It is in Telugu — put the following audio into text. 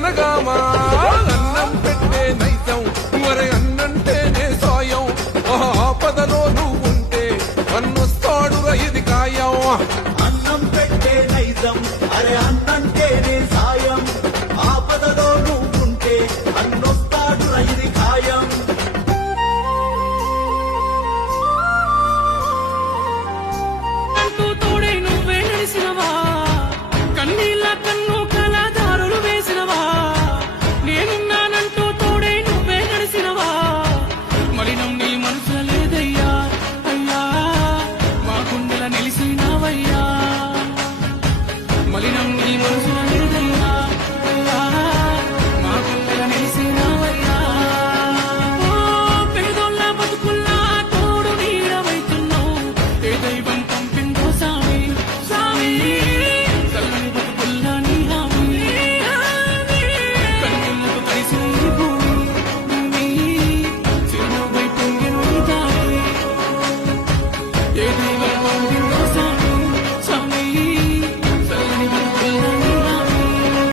జనగామా అన్నం పెట్టే నైజం మరి అన్నంటేనే సాయం ఆపదలో నువ్వు ఉంటే అన్నొస్తాడురా ఇది ఖాయం అన్నం పెట్టే నైజం అరే అన్నంటేనే సాయం ఆపదలో నువ్వుంటే అన్నొస్తాడురా ఇది ఖాయం తోడై నువ్వే నడిసినవా కన్నీళ్ళ కన్ను కళాదారులు వేసినవా నేనున్నానంటూ తోడై నువ్వే నడిసినవా మలినం నీ మనసుల లేదయ్యా అయ్యా మా గుండెల నిలిసినావయ్యా మలినం నీ మనసు